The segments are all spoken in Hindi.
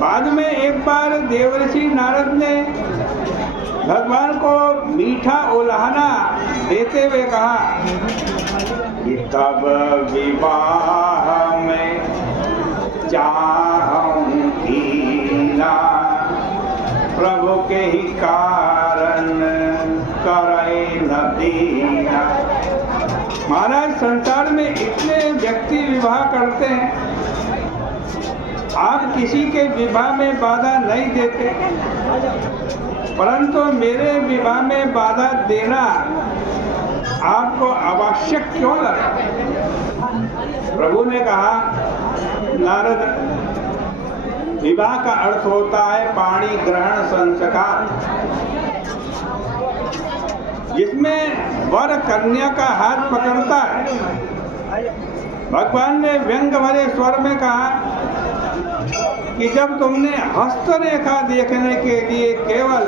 बाद में एक बार देवर्षि नारद ने भगवान को मीठा उल्हाना देते हुए कहा कि तब विवाह में चाहूंगी ना, प्रभु के ही कारण करे न दीना। महाराज, संसार में इतने व्यक्ति विवाह करते हैं, आप किसी के विवाह में बाधा नहीं देते, परंतु मेरे विवाह में बाधा देना आपको आवश्यक क्यों लगा? प्रभु ने कहा, नारद, विवाह का अर्थ होता है पाणी ग्रहण संस्कार, जिसमें वर कन्या का हाथ पकड़ता है। भगवान ने व्यंग भरे स्वर में कहा कि जब तुमने हस्तरेखा देखने के लिए केवल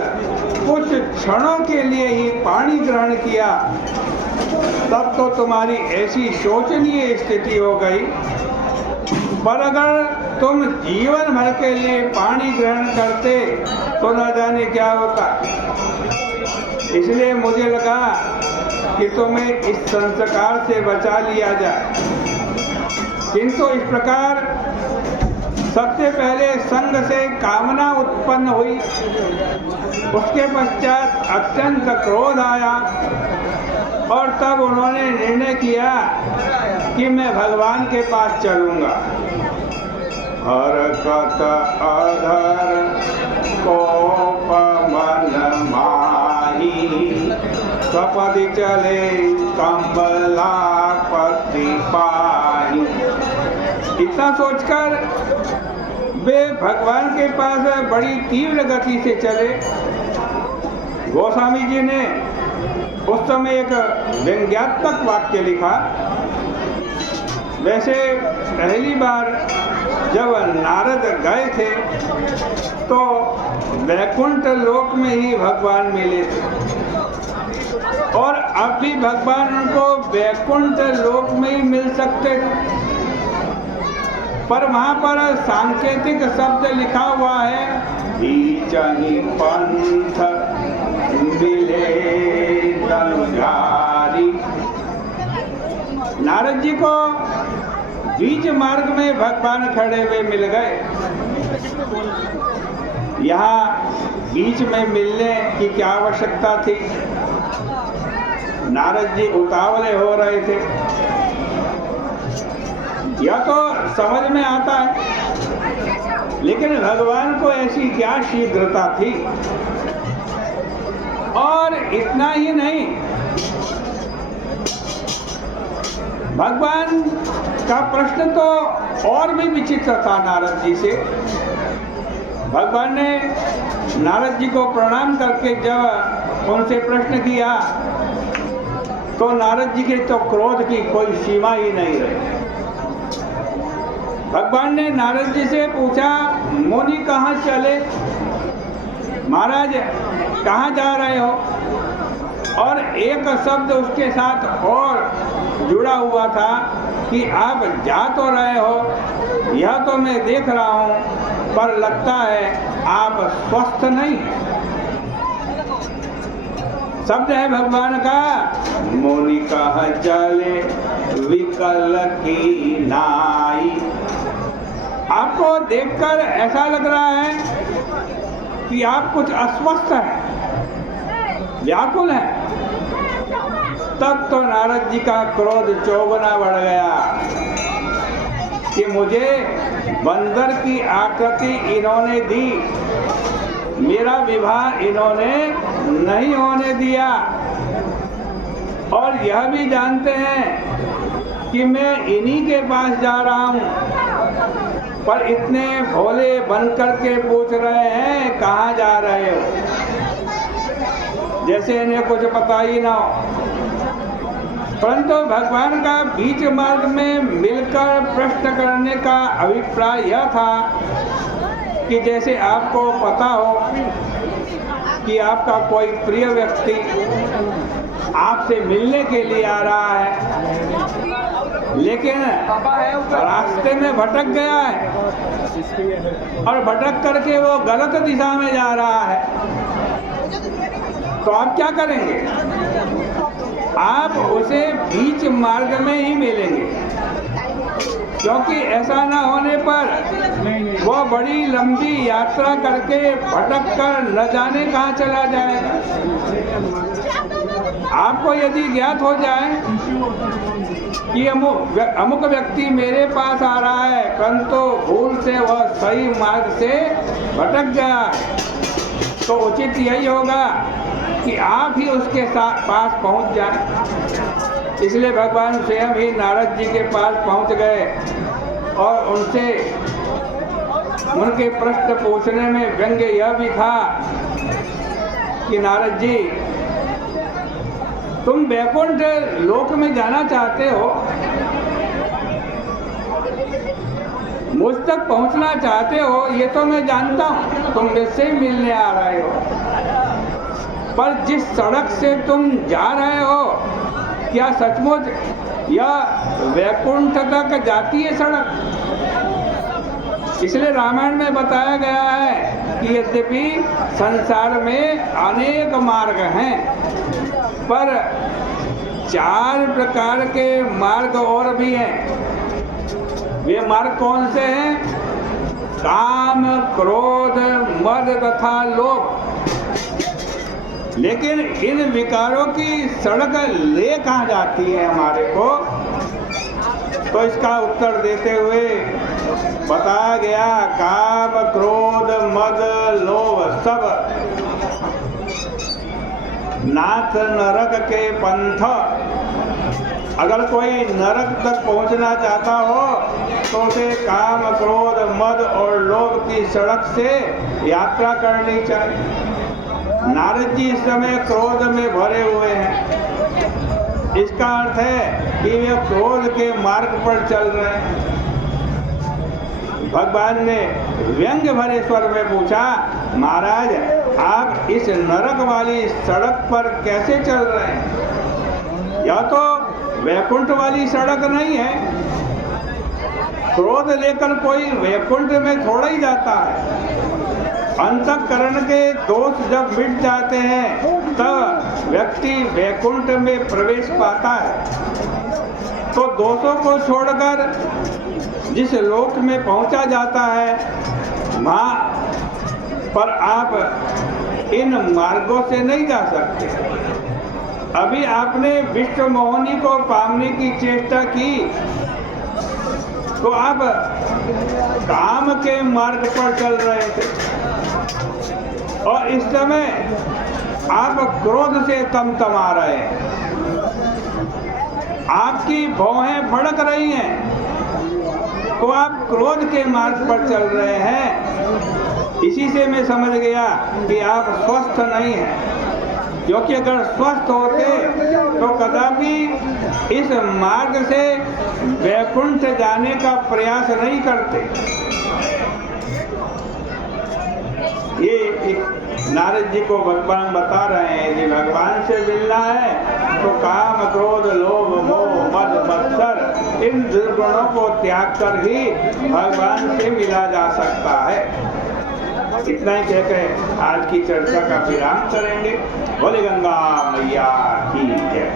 कुछ क्षणों के लिए ही पानी ग्रहण किया, तब तो तुम्हारी ऐसी शोचनीय स्थिति हो गई। पर अगर तुम जीवन भर के लिए पानी ग्रहण करते तो न जाने क्या होता। इसलिए मुझे लगा कि तुम्हें इस संस्कार से बचा लिया जाए। किंतु इस प्रकार सबसे पहले संग से कामना उत्पन्न हुई, उसके पश्चात अत्यंत क्रोध आया और तब उन्होंने निर्णय किया कि मैं भगवान के पास चलूंगा। हरकत अधर कोप मन माही, सपदि चले कम्बला पति पाही। इतना सोचकर वे भगवान के पास बड़ी तीव्र गति से चले। गोस्वामी जी ने उस समय एक व्यंग्यात्मक वाक्य लिखा। वैसे पहली बार जब नारद गए थे तो वैकुंठ लोक में ही भगवान मिले थे, और अब भी भगवान उनको वैकुंठ लोक में ही मिल सकते थे, पर वहाँ पर सांकेतिक शब्द लिखा हुआ है, बीचहि पंथ मिले तनुजारी। नारद जी को बीच मार्ग में भगवान खड़े हुए मिल गए। यहाँ बीच में मिलने की क्या आवश्यकता थी? नारद जी उतावले हो रहे थे। यह तो समझ में आता है, लेकिन भगवान को ऐसी क्या शीघ्रता थी? और इतना ही नहीं, भगवान का प्रश्न तो और भी विचित्र था नारद जी से। भगवान ने नारद जी को प्रणाम करके जब उनसे प्रश्न किया तो नारद जी के तो क्रोध की कोई सीमा ही नहीं रही। भगवान ने नारद जी से पूछा, मुनि कहाँ चले? महाराज कहाँ जा रहे हो? और एक शब्द उसके साथ और जुड़ा हुआ था कि आप जा तो रहे हो, यह तो मैं देख रहा हूँ, पर लगता है आप स्वस्थ नहीं हैं। शब्द है भगवान का, मुनि कहाँ चले विकल की नाई। आपको देखकर ऐसा लग रहा है कि आप कुछ अस्वस्थ हैं, व्याकुल हैं। तब तो नारद जी का क्रोध चौगुना बढ़ गया कि मुझे बंदर की आकृति इन्होंने दी, मेरा विवाह इन्होंने नहीं होने दिया, और यह भी जानते हैं कि मैं इन्हीं के पास जा रहा हूँ, पर इतने भोले बन करके पूछ रहे हैं कहाँ जा रहे हो, जैसे इन्हें कुछ पता ही ना हो। परंतु भगवान का बीच मार्ग में मिलकर प्रश्न करने का अभिप्राय यह था कि जैसे आपको पता हो कि आपका कोई प्रिय व्यक्ति आपसे मिलने के लिए आ रहा है, लेकिन रास्ते में भटक गया है, और भटक करके वो गलत दिशा में जा रहा है, तो आप क्या करेंगे? आप उसे बीच मार्ग में ही मिलेंगे, क्योंकि ऐसा ना होने पर वो बड़ी लंबी यात्रा करके भटक कर न जाने कहाँ चला जाएगा। आपको यदि ज्ञात हो जाए कि अमुक व्यक्ति मेरे पास आ रहा है, परंतु भूल से वह सही मार्ग से भटक गया, तो उचित यही होगा कि आप ही उसके पास पहुंच जाएं। इसलिए भगवान स्वयं ही नारद जी के पास पहुंच गए और उनसे उनके प्रश्न पूछने में व्यंग्य यह भी था कि नारद जी, तुम वैकुंठ लोक में जाना चाहते हो, मुझ तक पहुंचना चाहते हो, ये तो मैं जानता हूं, तुम मुझसे ही मिलने आ रहे हो, पर जिस सड़क से तुम जा रहे हो, क्या सचमुच यह वैकुंठ तक जाती है सड़क? इसलिए रामायण में बताया गया है कि यद्यपि संसार में अनेक मार्ग हैं, पर 4 प्रकार के मार्ग और भी हैं। वे मार्ग कौन से हैं? काम, क्रोध, मद तथा लोभ। लेकिन इन विकारों की सड़क ले कहाँ जाती है हमारे को? तो इसका उत्तर देते हुए बताया गया, काम, क्रोध, मद, लोभ सब नाथ नरक के पंथ। अगर कोई नरक तक पहुंचना चाहता हो तो उसे काम, क्रोध, मद और लोभ की सड़क से यात्रा करनी चाहिए। नारद जी इस समय क्रोध में भरे हुए हैं। इसका अर्थ है कि वे क्रोध के मार्ग पर चल रहे हैं। भगवान ने व्यंग्य भरे स्वर में पूछा, महाराज आप इस नरक वाली सड़क पर कैसे चल रहे हैं? यह तो वैकुंठ वाली सड़क नहीं है। क्रोध लेकर कोई वैकुंठ में थोड़ा ही जाता है। अंतःकरण के दोष जब मिट जाते हैं तब व्यक्ति वैकुंठ में प्रवेश पाता है। तो दोषों को छोड़कर जिस लोक में पहुंचा जाता है, वहाँ पर आप इन मार्गों से नहीं जा सकते। अभी आपने विश्व मोहिनी को पाने की चेष्टा की तो आप काम के मार्ग पर चल रहे थे, और इस समय आप क्रोध से तमतमा रहे हैं। आपकी भौहें फड़क रही हैं, तो आप क्रोध के मार्ग पर चल रहे हैं। इसी से मैं समझ गया कि आप स्वस्थ नहीं हैं, क्योंकि अगर स्वस्थ होते तो कदापि इस मार्ग से वैकुंठ जाने का प्रयास नहीं करते। ये एक नारद जी को भगवान बता रहे हैं कि भगवान से मिलना है तो काम, क्रोध, लोभ, मोह, मद, मत्सर इन दुर्गुणों को त्याग कर ही भगवान से मिला जा सकता है। इतना ही कहकर आज की चर्चा का विराम करेंगे। बोले गंगा मैया की जय।